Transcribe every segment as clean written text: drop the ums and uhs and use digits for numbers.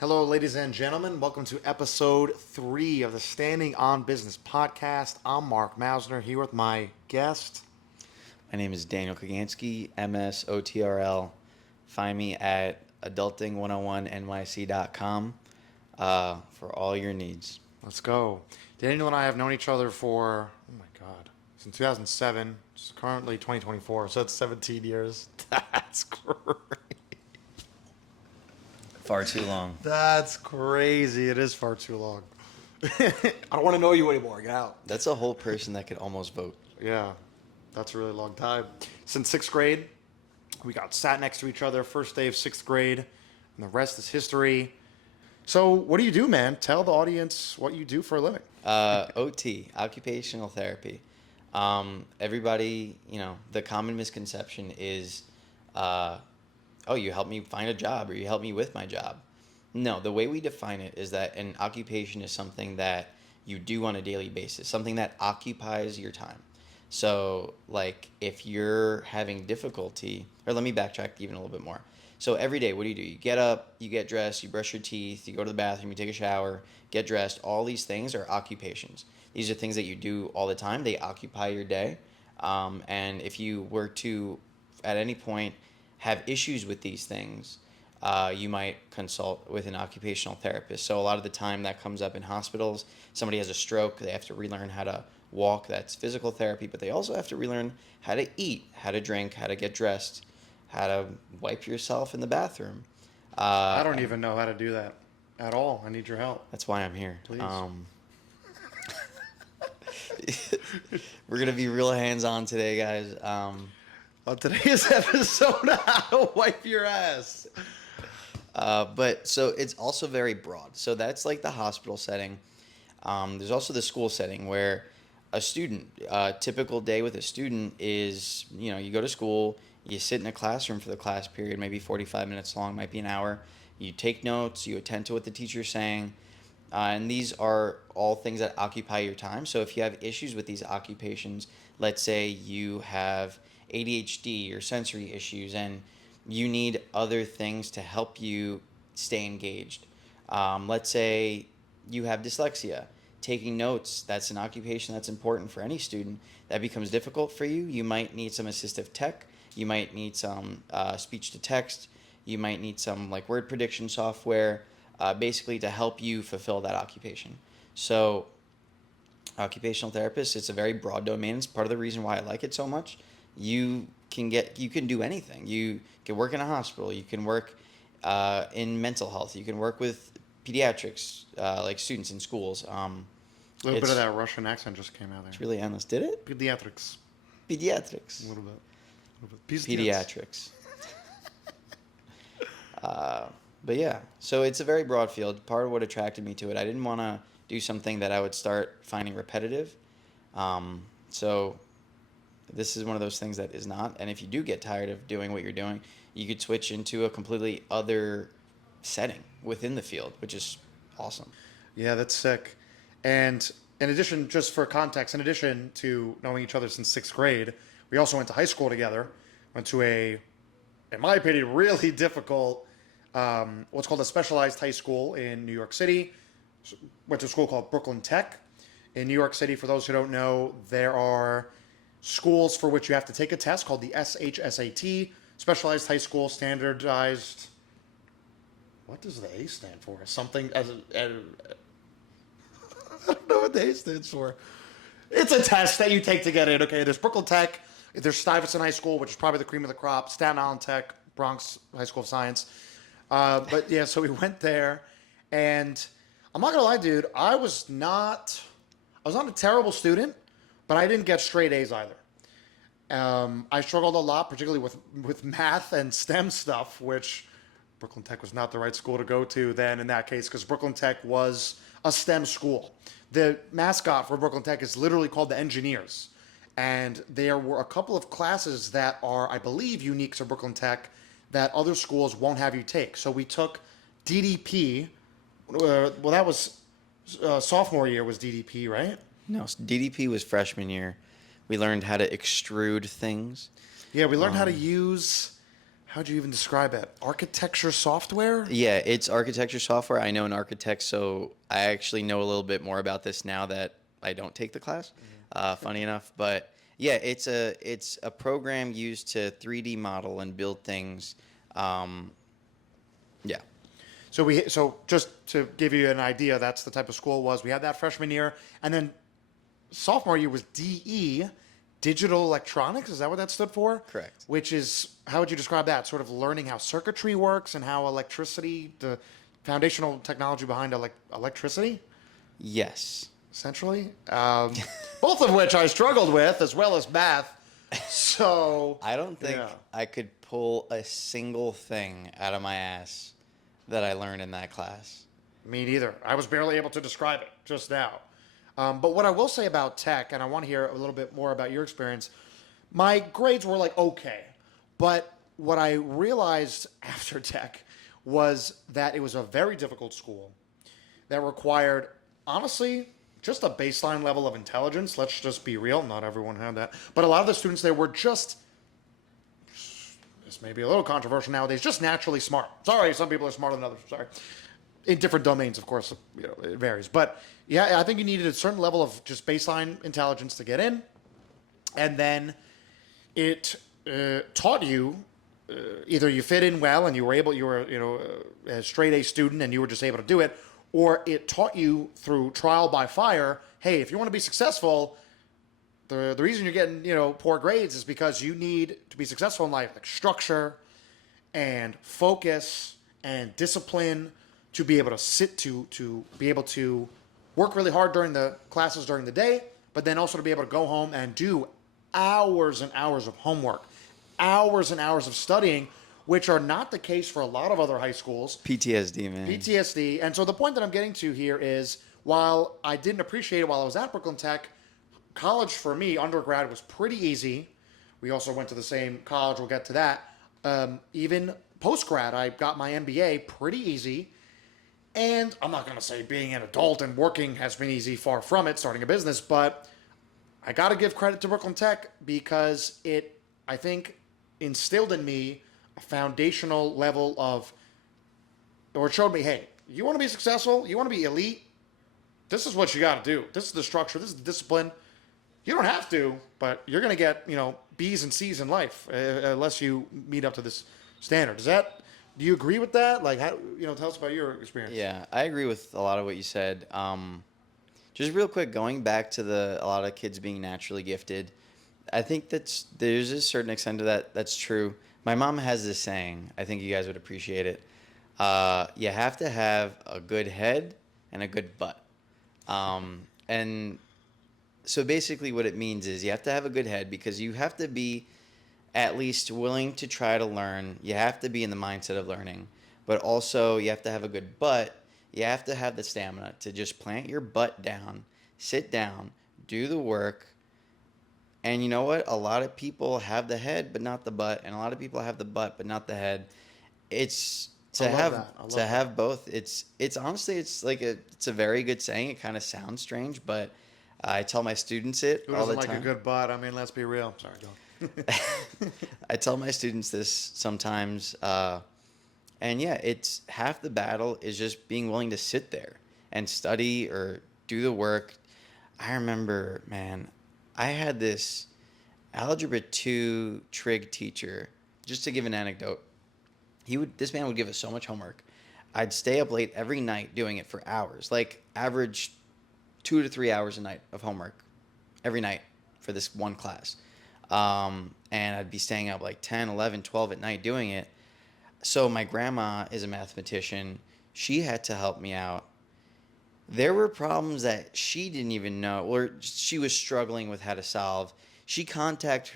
Hello, ladies and gentlemen. Welcome to episode 3 of the Standing on Business podcast. I'm Mark Mausner here with my guest. My name is Daniel Kagansky, MSOTRL. Find me at adulting101nyc.com for all your needs. Let's go. Daniel and I have known each other for, since 2007. It's currently 2024, so that's 17 years. That's great. Far too long. That's crazy. It is far too long. I don't want to know you anymore. Get out. That's a whole person that could almost vote. Yeah, that's a really long time. Since 6th grade, we got sat next to each other, first day of 6th grade, and the rest is history. So what do you do, man? Tell the audience what you do for a living. OT, occupational therapy. Everybody, the common misconception is, oh, you help me find a job or you help me with my job. No, the way we define it is that an occupation is something that you do on a daily basis, something that occupies your time. So, like, if you're having difficulty, or let me backtrack even a little bit more. So every day, what do? You get up, you get dressed, you brush your teeth, you go to the bathroom, you take a shower, get dressed. All these things are occupations. These are things that you do all the time. They occupy your day. And if you were to, at any point, have issues with these things, you might consult with an occupational therapist. So a lot of the time that comes up in hospitals. Somebody has a stroke, they have to relearn how to walk. That's physical therapy, but they also have to relearn how to eat, how to drink, how to get dressed, how to wipe yourself in the bathroom. I don't even know how to do that at all. I need your help. That's why I'm here. Please. We're going to be real hands-on today, guys. On today's episode, how to wipe your ass. But so it's also very broad. So that's like the hospital setting. There's also the school setting where a student, typical day with a student is, you go to school, you sit in a classroom for the class period, maybe 45 minutes long, might be an hour. You take notes, you attend to what the teacher's saying. And these are all things that occupy your time. So if you have issues with these occupations, let's say you have ADHD or sensory issues and you need other things to help you stay engaged. Let's say you have dyslexia. Taking notes, that's an occupation that's important for any student. That becomes difficult for you. You might need some assistive tech. You might need some speech to text. You might need some word prediction software, basically to help you fulfill that occupation. So occupational therapist, it's a very broad domain. It's part of the reason why I like it so much. You can do anything. You can work in a hospital. You can work in mental health. You can work with pediatrics, like students in schools. A little bit of that Russian accent just came out there. It's really endless. Did it? Pediatrics. A little bit. Pediatrics. But yeah, so it's a very broad field. Part of what attracted me to it, I didn't want to do something that I would start finding repetitive. So this is one of those things that is not. And if you do get tired of doing what you're doing, you could switch into a completely other setting within the field, which is awesome. Yeah, that's sick. And in addition, just for context, in addition to knowing each other since 6th grade, we also went to high school together. Went to a, in my opinion, really difficult, what's called a specialized high school in New York City. Went to a school called Brooklyn Tech. In New York City, for those who don't know, there are schools for which you have to take a test called the SHSAT, Specialized High School Standardized. What does the A stand for? Something as I don't know what the A stands for. It's a test that you take to get in. Okay, there's Brooklyn Tech, there's Stuyvesant High School, which is probably the cream of the crop, Staten Island Tech, Bronx High School of Science. But yeah, so we went there, and I'm not gonna lie, dude, I was not a terrible student, but I didn't get straight A's either. I struggled a lot, particularly with math and STEM stuff, which Brooklyn Tech was not the right school to go to then in that case, because Brooklyn Tech was a STEM school. The mascot for Brooklyn Tech is literally called the Engineers. And there were a couple of classes that are, I believe, unique to Brooklyn Tech that other schools won't have you take. So we took DDP. Well, that was sophomore year was DDP, right? No, DDP was freshman year. We learned how to extrude things. Yeah, we learned how to use How'd you even describe it? Architecture software? Yeah, it's architecture software. I know an architect, so I actually know a little bit more about this now that I don't take the class. Funny enough, but yeah, it's a program used to 3D model and build things. Um, yeah, So just to give you an idea, that's the type of school it was. We had that freshman year, and then sophomore year was DE, digital electronics. Is that what that stood for? Correct. Which is, how would you describe that? Sort of learning how circuitry works and how electricity, the foundational technology behind electricity, yes. essentially. Both of which I struggled with, as well as math. So I don't think yeah. I could pull a single thing out of my ass that I learned in that class. Me neither. I was barely able to describe it just now. But what I will say about tech, and I want to hear a little bit more about your experience, my grades were like okay. But what I realized after tech was that it was a very difficult school that required, honestly, just a baseline level of intelligence. Let's just be real. Not everyone had that. But a lot of the students there were just, this may be a little controversial nowadays, just naturally smart. Sorry, some people are smarter than others. Sorry. In different domains, of course, it varies. But yeah, I think you needed a certain level of just baseline intelligence to get in. And then it taught you either you fit in well and you were a straight A student and you were just able to do it, or it taught you through trial by fire, hey, if you want to be successful, the reason you're getting, poor grades is because you need to be successful in life, like structure and focus and discipline, to be able to be able to work really hard during the classes during the day, but then also to be able to go home and do hours and hours of homework, hours and hours of studying, which are not the case for a lot of other high schools. PTSD, man. PTSD. And so the point that I'm getting to here is, while I didn't appreciate it while I was at Brooklyn Tech, college for me, undergrad, was pretty easy. We also went to the same college. We'll get to that. Even post-grad, I got my MBA pretty easy. And I'm not going to say being an adult and working has been easy, far from it, starting a business, but I got to give credit to Brooklyn Tech because it, I think, instilled in me a foundational level of, or it showed me, hey, you want to be successful, you want to be elite, this is what you got to do. This is the structure, this is the discipline. You don't have to, but you're going to get, B's and C's in life unless you meet up to this standard. Do you agree with that? Like, how, tell us about your experience. Yeah, I agree with a lot of what you said. Just real quick, going back to a lot of kids being naturally gifted, I think there's a certain extent to that that's true. My mom has this saying, I think you guys would appreciate it. You have to have a good head and a good butt. And so basically what it means is you have to have a good head because you have to be at least willing to try to learn. You have to be in the mindset of learning, but also you have to have a good butt. You have to have the stamina to just plant your butt down, sit down, do the work. And you know what? A lot of people have the head, but not the butt. And a lot of people have the butt, but not the head. It's to have both. It's honestly, it's a very good saying. It kind of sounds strange, but I tell my students it Who all the doesn't time. like a good butt? I mean, let's be real. Sorry, go on. I tell my students this sometimes, and yeah, it's half the battle is just being willing to sit there and study or do the work. I remember, man, I had this Algebra 2 trig teacher, just to give an anecdote. This man would give us so much homework. I'd stay up late every night doing it for hours, like average 2 to 3 hours a night of homework every night for this one class. And I'd be staying up like 10, 11, 12 at night doing it. So my grandma is a mathematician. She had to help me out. There were problems that she didn't even know, or she was struggling with how to solve. She contacted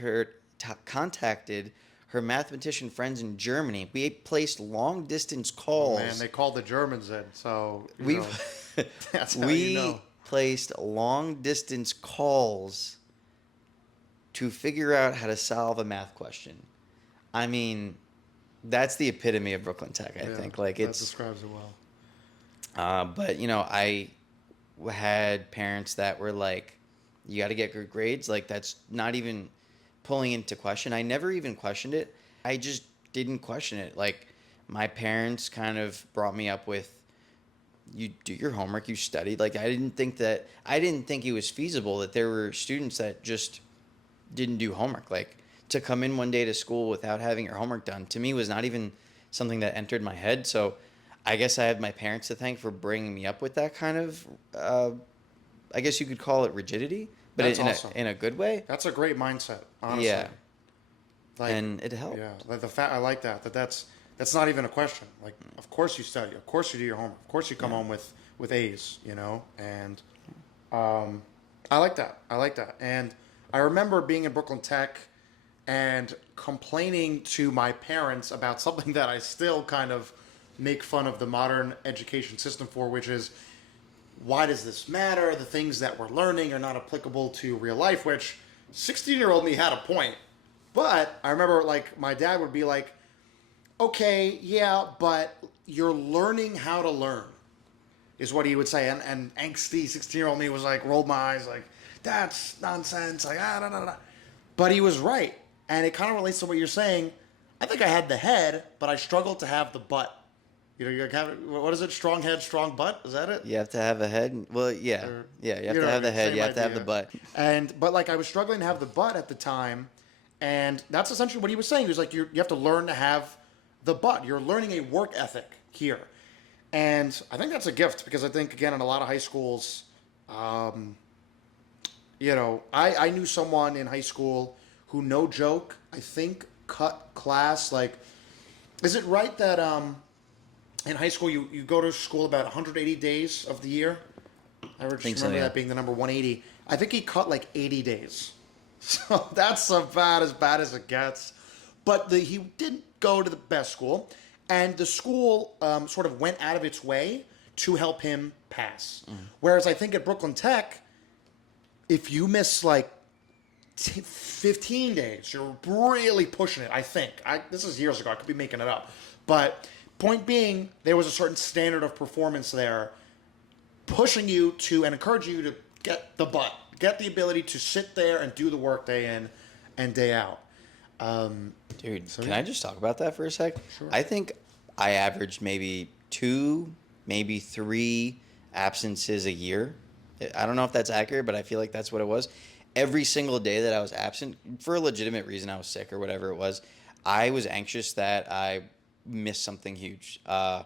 her mathematician friends in Germany. We placed long distance calls. Man, they called the Germans in, so that's how we placed long distance calls to figure out how to solve a math question. I mean, that's the epitome of Brooklyn Tech, I think. That describes it well. But, I had parents that were like, you got to get good grades. Like, that's not even pulling into question. I never even questioned it. I just didn't question it. Like, my parents kind of brought me up with, you do your homework, you studied. Like, I didn't think it was feasible that there were students that just didn't do homework. Like, to come in one day to school without having your homework done, to me, was not even something that entered my head. So I guess I have my parents to thank for bringing me up with that kind of, I guess you could call it rigidity, but That's awesome. in a good way. That's a great mindset, honestly. Yeah. Like, And it helped. yeah, like the fact I like that's not even a question. Like, of course you study, of course you do your homework, of course you come home with A's, you know. And I like that. I like that. And I remember being in Brooklyn Tech and complaining to my parents about something that I still kind of make fun of the modern education system for, which is, why does this matter? The things that we're learning are not applicable to real life, which 16-year-old me had a point. But I remember, like, my dad would be like, okay, yeah, but you're learning how to learn, is what he would say. And angsty 16-year-old me was like, rolled my eyes, like, that's nonsense. Like, da, da, da. But he was right. And it kind of relates to what you're saying. I think I had the head, but I struggled to have the butt. You know, you have, what is it? Strong head, strong butt? Is that it? You have to have a head. Well, yeah. Yeah, you have to have the head. You have to have the butt. But like, I was struggling to have the butt at the time. And that's essentially what he was saying. He was like, you have to learn to have the butt. You're learning a work ethic here. And I think that's a gift, because I think, again, in a lot of high schools, you know, I knew someone in high school who, no joke, I think cut class. Like, is it right that in high school you go to school about 180 days of the year? I just remember that being the number 180. I think he cut like 80 days. So that's about as bad as it gets. But he didn't go to the best school, and the school sort of went out of its way to help him pass. Whereas I think at Brooklyn Tech, if you miss like 15 days, you're really pushing it, I think. This is years ago. I could be making it up. But point being, there was a certain standard of performance there, pushing you to and encouraging you to get the butt, get the ability to sit there and do the work day in and day out. Dude, can I just talk about that for a sec? Sure. I think I averaged maybe 2, maybe 3 absences a year. I don't know if that's accurate, but I feel like that's what it was. Every single day that I was absent, for a legitimate reason, I was sick or whatever it was, I was anxious that I missed something huge. And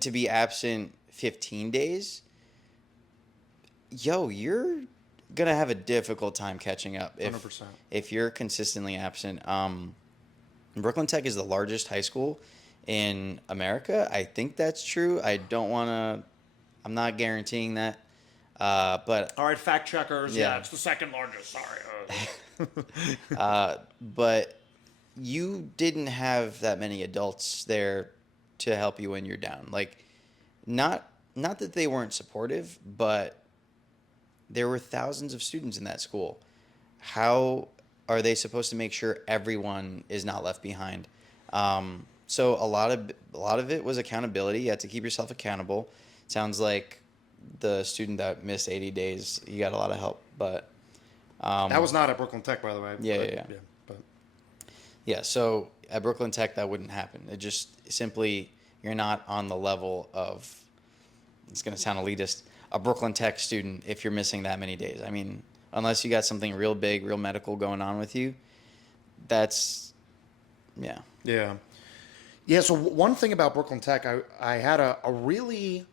to be absent 15 days, you're going to have a difficult time catching up 100%. If you're consistently absent. Brooklyn Tech is the largest high school in America. I think that's true. I'm not guaranteeing that. But all right, fact checkers. Yeah, it's the second largest. Sorry. But you didn't have that many adults there to help you when you're down. Like, not that they weren't supportive, but there were thousands of students in that school. How are they supposed to make sure everyone is not left behind? So a lot of it was accountability. You had to keep yourself accountable. Sounds like the student that missed 80 days, you got a lot of help. But that was not at Brooklyn Tech, by the way. Yeah, so at Brooklyn Tech, that wouldn't happen. It just simply, you're not on the level of, it's going to sound elitist, a Brooklyn Tech student if you're missing that many days. I mean, unless you got something real big, real medical going on with you, that's, yeah. Yeah. Yeah, so one thing about Brooklyn Tech, I had a really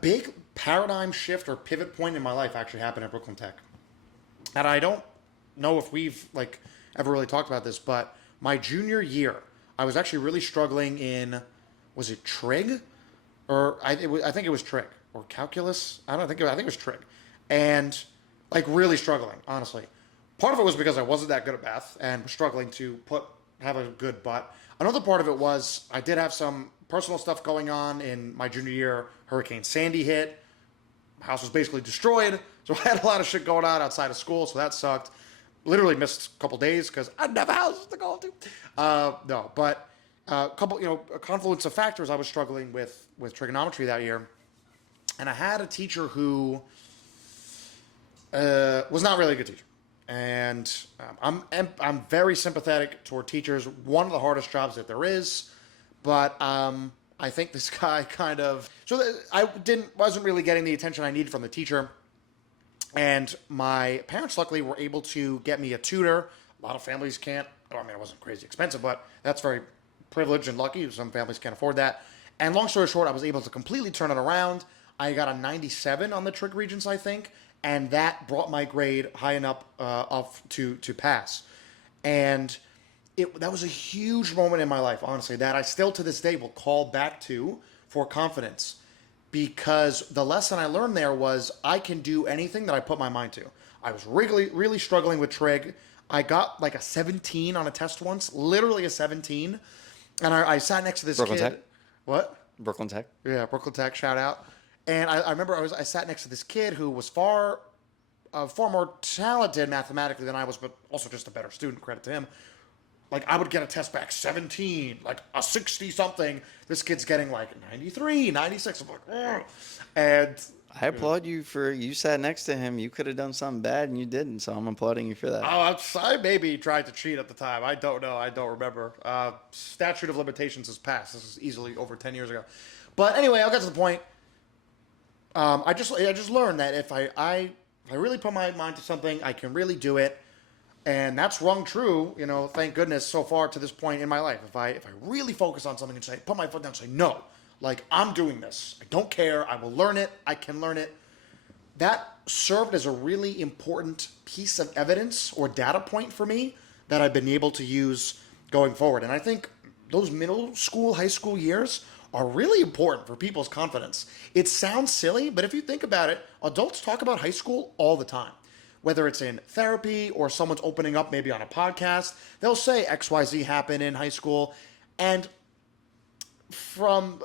big paradigm shift or pivot point in my life actually happened at Brooklyn Tech. And I don't know if we've ever really talked about this, but my junior year, I was actually really struggling in, was it trig? Or I think it was trig or calculus. I think it was trig. And really struggling, honestly. Part of it was because I wasn't that good at math and was struggling to have a good butt. Another part of it was I did have some personal stuff going on in my junior year. Hurricane Sandy hit. My house was basically destroyed. So I had a lot of shit going on outside of school, so that sucked. Literally missed a couple days because I didn't have houses to go to. A confluence of factors. I was struggling with trigonometry that year. And I had a teacher who was not really a good teacher. and I'm very sympathetic toward teachers. One of the hardest jobs that there is, but I think this guy kind of I wasn't really getting the attention I needed from the teacher, and my parents luckily were able to get me a tutor. A lot of families can't. I mean, it wasn't crazy expensive, but that's very privileged and lucky. Some families can't afford that. And long story short, I was able to completely turn it around. I got a 97 on the trig regents, I think, and that brought my grade high enough up to pass. And that was a huge moment in my life, honestly, that I still to this day will call back to for confidence, because the lesson I learned there was I can do anything that I put my mind to. I was really struggling with trig. I got like a 17 on a test once, literally a 17, and I sat next to this Brooklyn kid. Tech? What? Brooklyn Tech? Yeah, Brooklyn Tech, shout out. And I remember I sat next to this kid who was far more talented mathematically than I was, but also just a better student, credit to him. Like, I would get a test back 17, like a 60 something. This kid's getting like 93, 96. I'm like, ugh. And I applaud you you sat next to him. You could have done something bad and you didn't, so I'm applauding you for that. I maybe tried to cheat at the time. I don't know. I don't remember. Statute of limitations has passed. This is easily over 10 years ago. But anyway, I'll get to the point. I just learned that if I really put my mind to something, I can really do it. And that's rung true, thank goodness so far to this point in my life. If I really focus on something and put my foot down and say, no, like, I'm doing this. I don't care. I will learn it. I can learn it. That served as a really important piece of evidence or data point for me that I've been able to use going forward. And I think those middle school, high school years are really important for people's confidence. It sounds silly, but if you think about it, adults talk about high school all the time. Whether it's in therapy or someone's opening up maybe on a podcast, they'll say XYZ happened in high school. And from,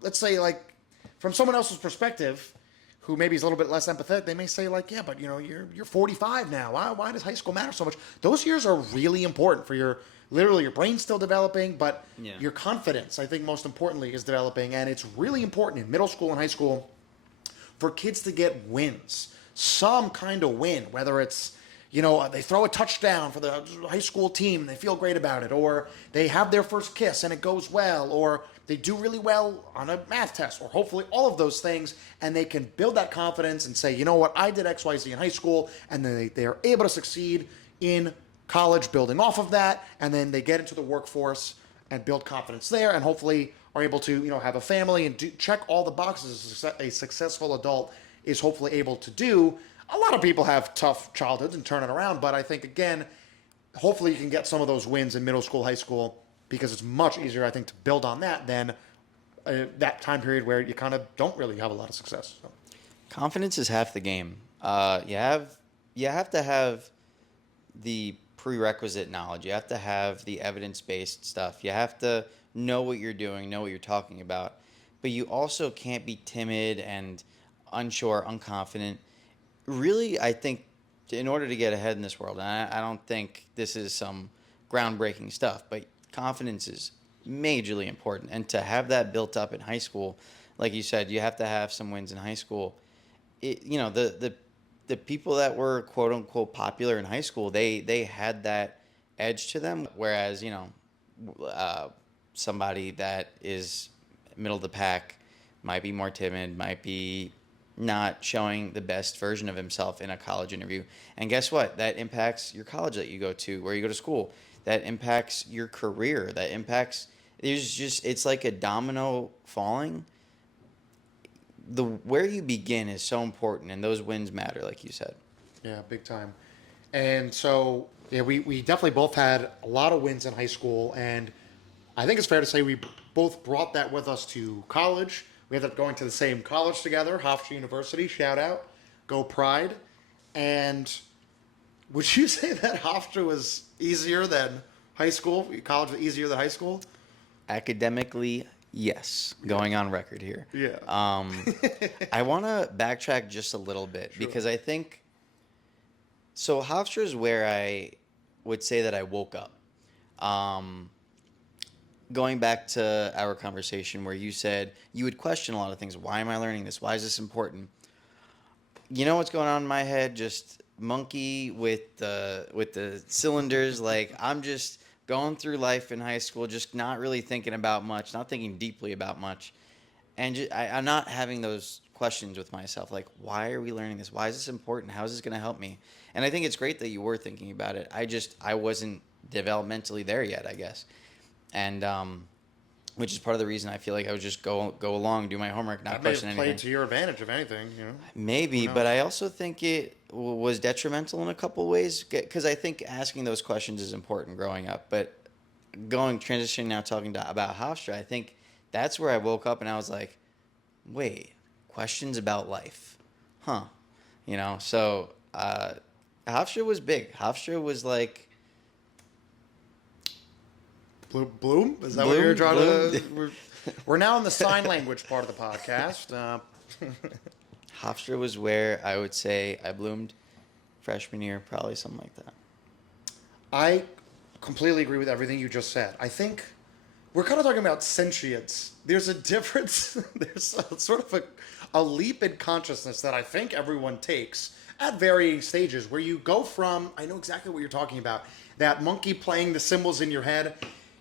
let's say, like, from someone else's perspective, who maybe is a little bit less empathetic, they may say, like, yeah, but you're 45 now. Why does high school matter so much? Those years are really important for your brain's still developing, but your confidence, I think most importantly, is developing. And it's really important in middle school and high school for kids to get wins. Some kind of win, whether it's, they throw a touchdown for the high school team and they feel great about it, or they have their first kiss and it goes well, or they do really well on a math test, or hopefully all of those things, and they can build that confidence and say, you know what, I did XYZ in high school, and then they are able to succeed in college building off of that, and then they get into the workforce and build confidence there, and hopefully are able to, have a family and check all the boxes a successful adult is hopefully able to do. A lot of people have tough childhoods and turn it around, but I think, again, hopefully you can get some of those wins in middle school, high school, because it's much easier, I think, to build on that than that time period where you kind of don't really have a lot of success. So. Confidence is half the game. You have to have the prerequisite knowledge. You have to have the evidence-based stuff. You have to know what you're doing, know what you're talking about. But you also can't be timid and unsure, unconfident. Really, I think in order to get ahead in this world, and I don't think this is some groundbreaking stuff, but confidence is majorly important. And to have that built up in high school, like you said, you have to have some wins in high school. The people that were quote unquote popular in high school, they had that edge to them, whereas somebody that is middle of the pack might be more timid, might be not showing the best version of himself in a college interview. And guess what? That impacts your college that you go to, where you go to school. That impacts your career. That impacts, it's like a domino falling. Where you begin is so important, and those wins matter, like you said. Yeah, big time. And so, we definitely both had a lot of wins in high school, and I think it's fair to say we both brought that with us to college. We ended up going to the same college together, Hofstra University, shout out, go Pride. And would you say that Hofstra was easier than high school? College was easier than high school? Academically, yes. Going on record here. Yeah. I want to backtrack just a little bit because I think, so Hofstra is where I would say that I woke up. Going back to our conversation where you said you would question a lot of things. Why am I learning this? Why is this important? You know what's going on in my head? Just monkey with the cylinders. Like, I'm just going through life in high school, just not really thinking about much, not thinking deeply about much, and I'm not having those questions with myself. Like, why are we learning this? Why is this important? How is this going to help me? And I think it's great that you were thinking about it. I wasn't developmentally there yet, I guess, and which is part of the reason I feel like I would just go along, do my homework, not That may have question played anything. to your advantage, if anything. Maybe, but I also think it was detrimental in a couple ways, because I think asking those questions is important growing up. But transitioning now, talking about Hofstra, I think that's where I woke up and I was like, wait, questions about life, huh? So Hofstra was big. Hofstra was like, Bloom? Is that what you're trying to... We're now in the sign language part of the podcast. Hofstra was where I would say I bloomed freshman year, probably something like that. I completely agree with everything you just said. I think we're kind of talking about sentience. There's a difference. There's sort of a leap in consciousness that I think everyone takes at varying stages, where you go from, I know exactly what you're talking about, that monkey playing the cymbals in your head.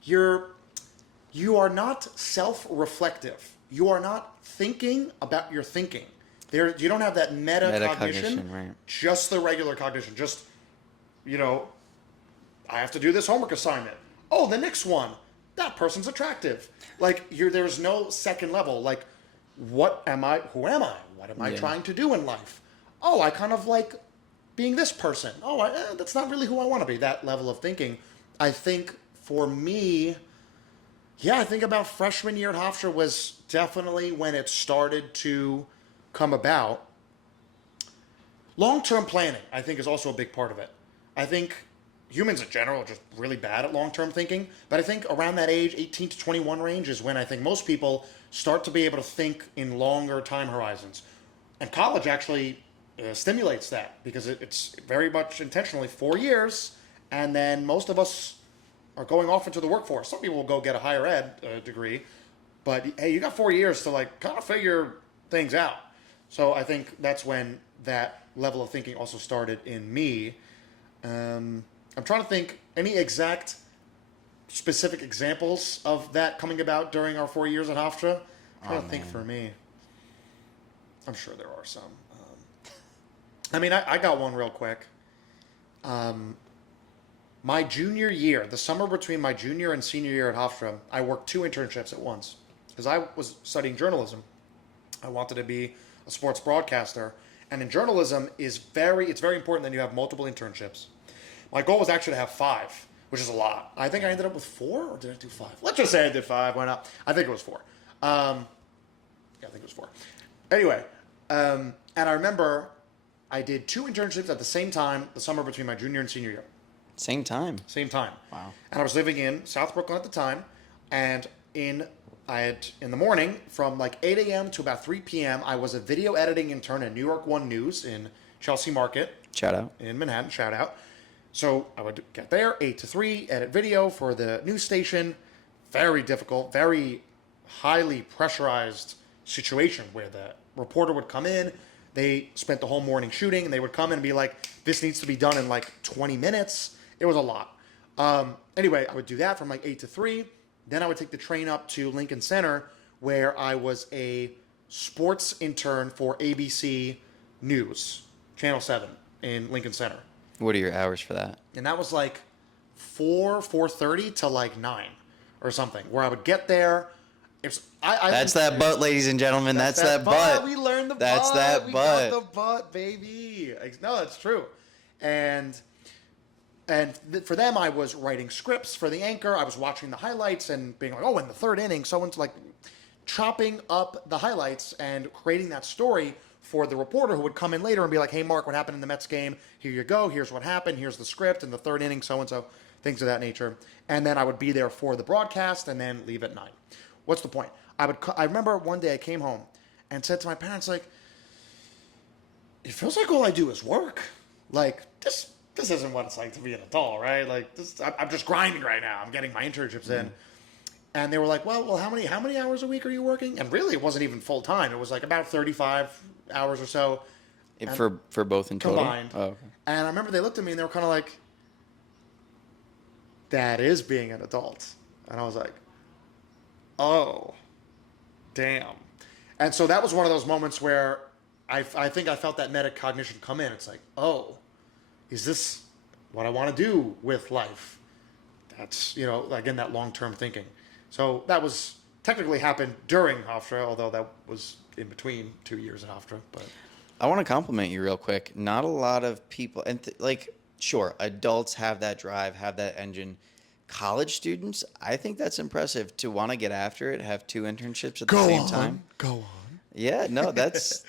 You are not self-reflective. You are not thinking about your thinking. You don't have that metacognition, right. Just the regular cognition. Just, I have to do this homework assignment. Oh, the next one. That person's attractive. Like, there's no second level. Like, what am I? Who am I? What am I trying to do in life? Oh, I kind of like being this person. Oh, that's not really who I want to be. That level of thinking. I think for me, I think about freshman year at Hofstra was definitely when it started to come about. Long-term planning, I think, is also a big part of it. I think humans in general are just really bad at long-term thinking, but I think around that age, 18 to 21 range, is when I think most people start to be able to think in longer time horizons. And college actually stimulates that, because it's very much intentionally 4 years, and then most of us are going off into the workforce. Some people will go get a higher ed degree, but hey, you got 4 years to kind of figure things out. So I think that's when that level of thinking also started in me. I'm trying to think any exact specific examples of that coming about during our 4 years at Hofstra. I'm trying to think for me. I'm sure there are some. I got one real quick. My junior year, the summer between my junior and senior year at Hofstra, I worked 2 internships at once because I was studying journalism. I wanted to be a sports broadcaster, and in journalism, it's very important that you have multiple internships. My goal was actually to have 5, which is a lot. I think I ended up with 4, or did I do 5? Let's just say I did 5. Why not? I think it was 4. I think it was 4. Anyway, and I remember I did 2 internships at the same time the summer between my junior and senior year. Same time. Same time. Wow. And I was living in South Brooklyn at the time, and in the morning from like 8 a.m. to about 3 p.m., I was a video editing intern at New York One News in Chelsea Market. Shout out. In Manhattan, shout out. So I would get there, 8 to 3, edit video for the news station. Very difficult, very highly pressurized situation where the reporter would come in. They spent the whole morning shooting, and they would come in and be like, this needs to be done in like 20 minutes. It was a lot. Anyway, I would do that from like 8 to 3. Then I would take the train up to Lincoln Center, where I was a sports intern for ABC News, Channel 7 in Lincoln Center. What are your hours for that? And that was like 4:30 to like 9 or something, where I would get there. That's that butt, ladies and gentlemen. That's that butt. We learned the that's butt. That we butt. got the butt, baby. No, that's true. And for them, I was writing scripts for the anchor. I was watching the highlights and being like, oh, in the 3rd inning, someone's like chopping up the highlights and creating that story for the reporter who would come in later and be like, hey, Mark, what happened in the Mets game? Here you go. Here's what happened. Here's the script in the 3rd inning, so-and-so, things of that nature. And then I would be there for the broadcast and then leave at 9. What's the point? I remember one day I came home and said to my parents, like, it feels like all I do is work. Like, this isn't what it's like to be an adult, right? Like, I'm just grinding right now. I'm getting my internships in. And they were like, well, how many hours a week are you working? And really, it wasn't even full time. It was like about 35 hours or so. And For both in total? combined. Oh, okay. And I remember they looked at me and they were kind of like, that is being an adult. And I was like, oh, damn. And so that was one of those moments where I think I felt that metacognition come in. It's like, oh, is this what I want to do with life? That's, again, that long-term thinking. So that was technically happened during Hofstra, although that was in between 2 years at Hofstra. But I want to compliment you real quick. Not a lot of people, and sure, adults have that drive, have that engine. College students, I think that's impressive to want to get after it, have 2 internships at the same time. Go on. Yeah, no, that's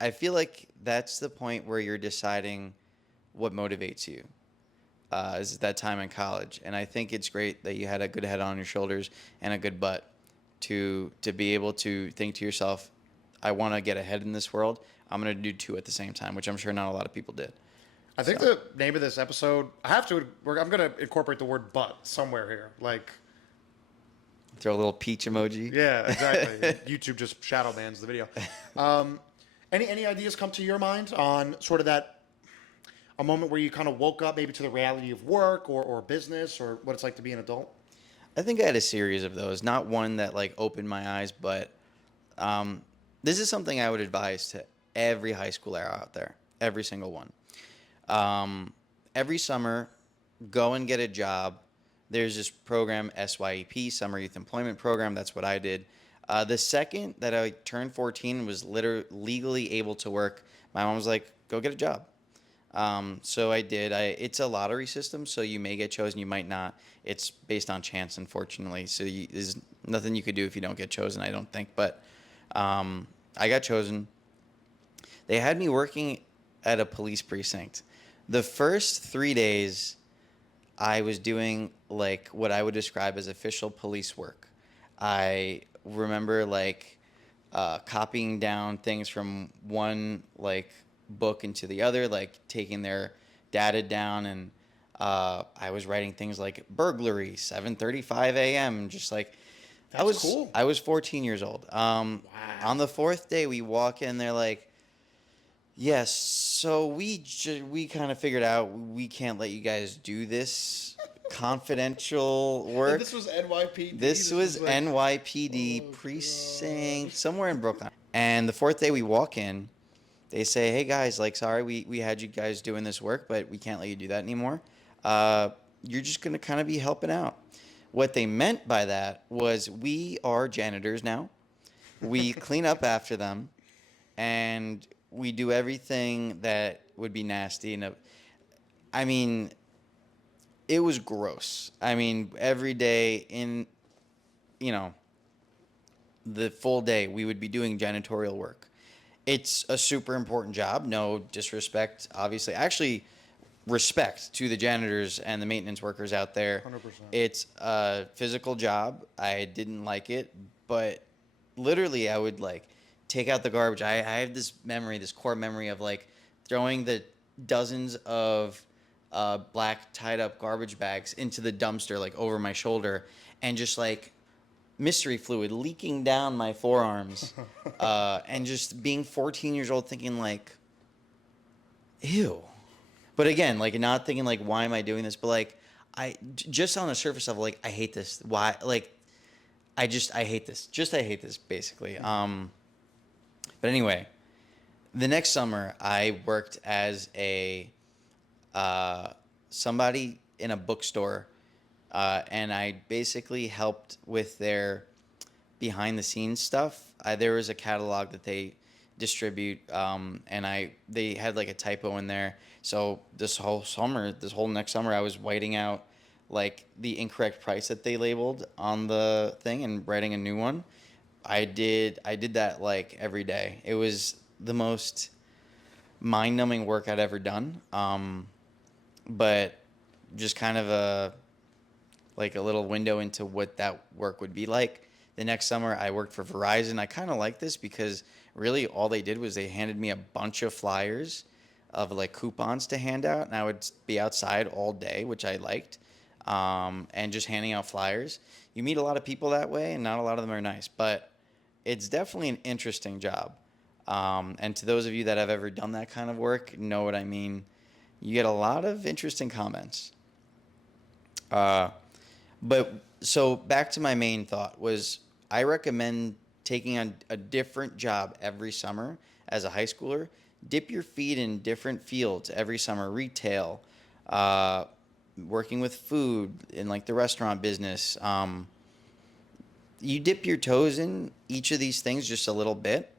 I feel like that's the point where you're deciding what motivates you. Is that time in college, and I think it's great that you had a good head on your shoulders and a good butt to be able to think to yourself, I want to get ahead in this world. I'm going to do 2 at the same time, which I'm sure not a lot of people did. I think the name of this episode, I'm going to incorporate the word "but" somewhere here. Like, Throw a little peach emoji. yeah, exactly. YouTube just shadow bans the video. Any ideas come to your mind on sort of a moment where you kind of woke up maybe to the reality of work or business or what it's like to be an adult? I think I had a series of those. Not one that opened my eyes, but this is something I would advise to every high schooler out there, every single one. Every summer, go and get a job. There's this program, SYEP, Summer Youth Employment Program. That's what I did. The second that I turned 14 and was legally able to work, my mom was like, go get a job. So I did. It's a lottery system, so you may get chosen, you might not. It's based on chance, unfortunately. So there's nothing you could do if you don't get chosen, I don't think. But I got chosen. They had me working at a police precinct. The first 3 days, I was doing what I would describe as official police work. I remember copying down things from one book into the other, taking their data down, and I was writing things like burglary, 7:35 a.m. Just That's cool. I was 14 years old. Wow. On the 4th day, we walk in, they're like, yes, so we kind of figured out we can't let you guys do this confidential work. And this was NYPD. This was NYPD precinct somewhere in Brooklyn. And the 4th day we walk in, they say, hey guys, sorry we had you guys doing this work, but we can't let you do that anymore. You're just going to kind of be helping out. What they meant by that was we are janitors now. We clean up after them, and we do everything that would be nasty. I mean, it was gross. I mean, every day the full day, we would be doing janitorial work. It's a super important job. No disrespect, obviously. Actually, respect to the janitors and the maintenance workers out there. 100%. It's a physical job. I didn't like it, but literally I would take out the garbage. I have this core memory of throwing the dozens of black tied up garbage bags into the dumpster over my shoulder, and just mystery fluid leaking down my forearms, and just being 14 years old thinking ew. But again, not thinking why am I doing this, but I just on the surface of I hate this. Why? I hate this. I hate this basically. But anyway, the next summer I worked as somebody in a bookstore, and I basically helped with their behind the scenes stuff. There was a catalog that they distribute, and they had a typo in there. So this whole next summer, I was whiting out the incorrect price that they labeled on the thing and writing a new one. I did that every day. It was the most mind-numbing work I'd ever done. But just kind of a little window into what that work would be like. The next summer, I worked for Verizon. I kind of like this because really all they did was they handed me a bunch of flyers of coupons to hand out, and I would be outside all day, which I liked, and just handing out flyers. You meet a lot of people that way, and not a lot of them are nice, but it's definitely an interesting job. And to those of you that have ever done that kind of work, know what I mean. You get a lot of interesting comments. But so back to my main thought was I recommend taking on a different job every summer as a high schooler. Dip your feet in different fields every summer, retail, uh, working with food in like the restaurant business. You dip your toes in each of these things just a little bit.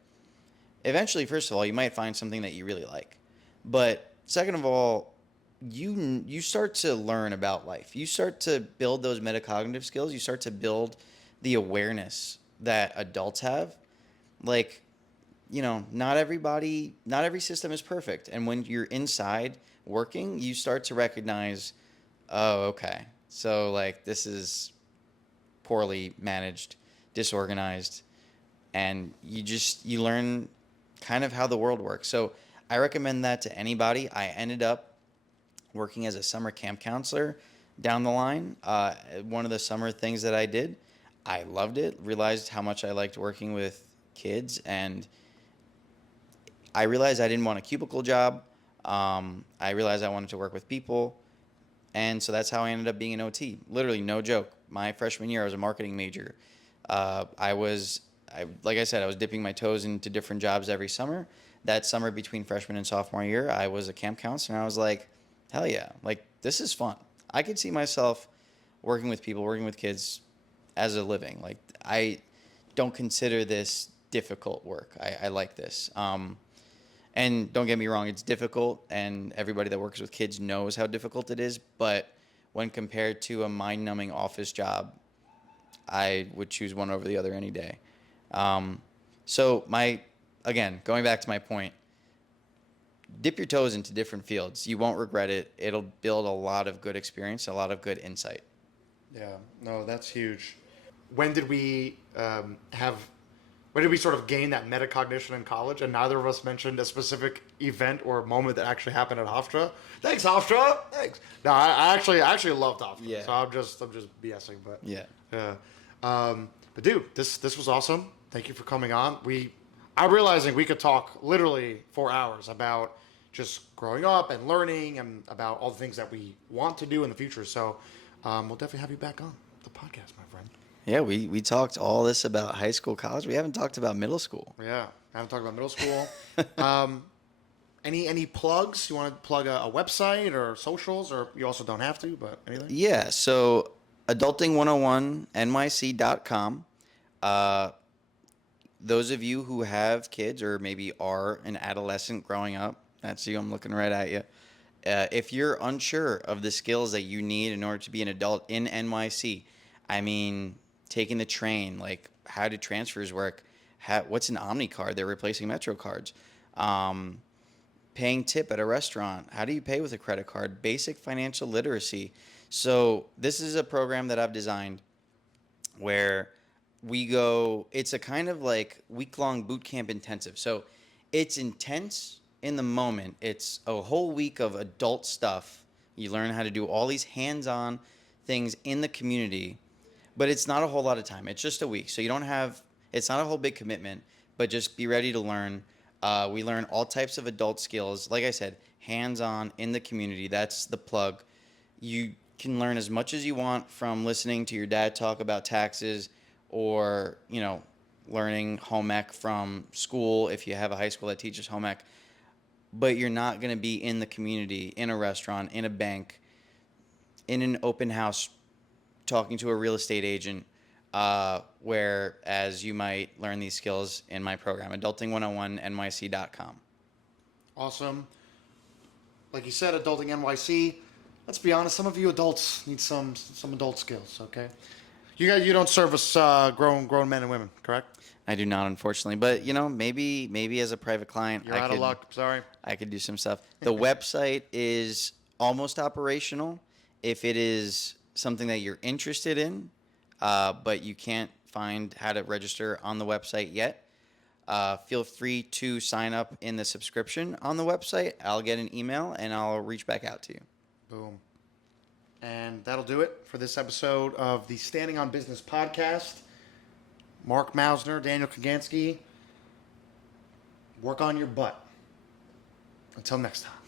Eventually, first of all, you might find something that you really like. But second of all, you start to learn about life. You start to build those metacognitive skills. You start to build the awareness that adults have. Like, not every system is perfect. And when you're inside working, you start to recognize, oh, okay. So like this is poorly managed, disorganized, and you learn kind of how the world works. So I recommend that to anybody. I ended up working as a summer camp counselor down the line. One of the summer things that I did, I loved it, realized how much I liked working with kids, and I realized I didn't want a cubicle job. I realized I wanted to work with people, and so that's how I ended up being an OT. Literally, no joke. My freshman year, I was a marketing major. Like I said, I was dipping my toes into different jobs every summer. That summer between freshman and sophomore year, I was a camp counselor, and I was like, hell yeah, like this is fun. I could see myself working with people, working with kids as a living. Like I don't consider this difficult work. I like this. And don't get me wrong, it's difficult, and everybody that works with kids knows how difficult it is. But when compared to a mind-numbing office job, I would choose one over the other any day. So again, going back to my point, dip your toes into different fields. You won't regret it. It'll build a lot of good experience, a lot of good insight. Yeah, no, that's huge. When did we when did we sort of gain that metacognition in college? And neither of us mentioned a specific event or moment that actually happened at Hofstra. Thanks, Hofstra. Thanks. No, I actually loved Hofstra. Yeah. So I'm just BSing, but Yeah. yeah. But dude, this was awesome. Thank you for coming on. I'm realizing we could talk literally for hours about just growing up and learning and about all the things that we want to do in the future. So we'll definitely have you back on the podcast, my friend. Yeah, we talked all this about high school, college. We haven't talked about middle school. Yeah, I haven't talked about middle school. Any plugs? You want to plug a website or socials, or you also don't have to, but anything? Yeah, so adulting101nyc.com. Those of you who have kids or maybe are an adolescent growing up, that's you, I'm looking right at you. If you're unsure of the skills that you need in order to be an adult in NYC, I mean, taking the train, like how do transfers work? What's an Omni card? They're replacing Metro cards. Paying tip at a restaurant. How do you pay with a credit card? Basic financial literacy. So this is a program that I've designed where it's a kind of like week-long boot camp intensive. So it's intense in the moment. It's a whole week of adult stuff. You learn how to do all these hands-on things in the community, but it's not a whole lot of time. It's just a week. So it's not a whole big commitment, but just be ready to learn. We learn all types of adult skills. Like I said, hands-on in the community. That's the plug. You can learn as much as you want from listening to your dad talk about taxes or, learning home ec from school if you have a high school that teaches home ec. But you're not going to be in the community, in a restaurant, in a bank, in an open house, talking to a real estate agent, whereas you might learn these skills in my program, adulting101nyc.com. Awesome. Like you said, Adulting NYC. Let's be honest, some of you adults need some adult skills, okay? You don't service grown men and women, correct? I do not, unfortunately, but maybe as a private client, You're out of luck. Sorry. I could do some stuff. The website is almost operational. If it is something that you're interested in, but you can't find how to register on the website yet, feel free to sign up in the subscription on the website. I'll get an email and I'll reach back out to you. Boom. And that'll do it for this episode of the Standing on Business podcast. Mark Mausner, Daniel Kagansky, Work on your butt. Until next time.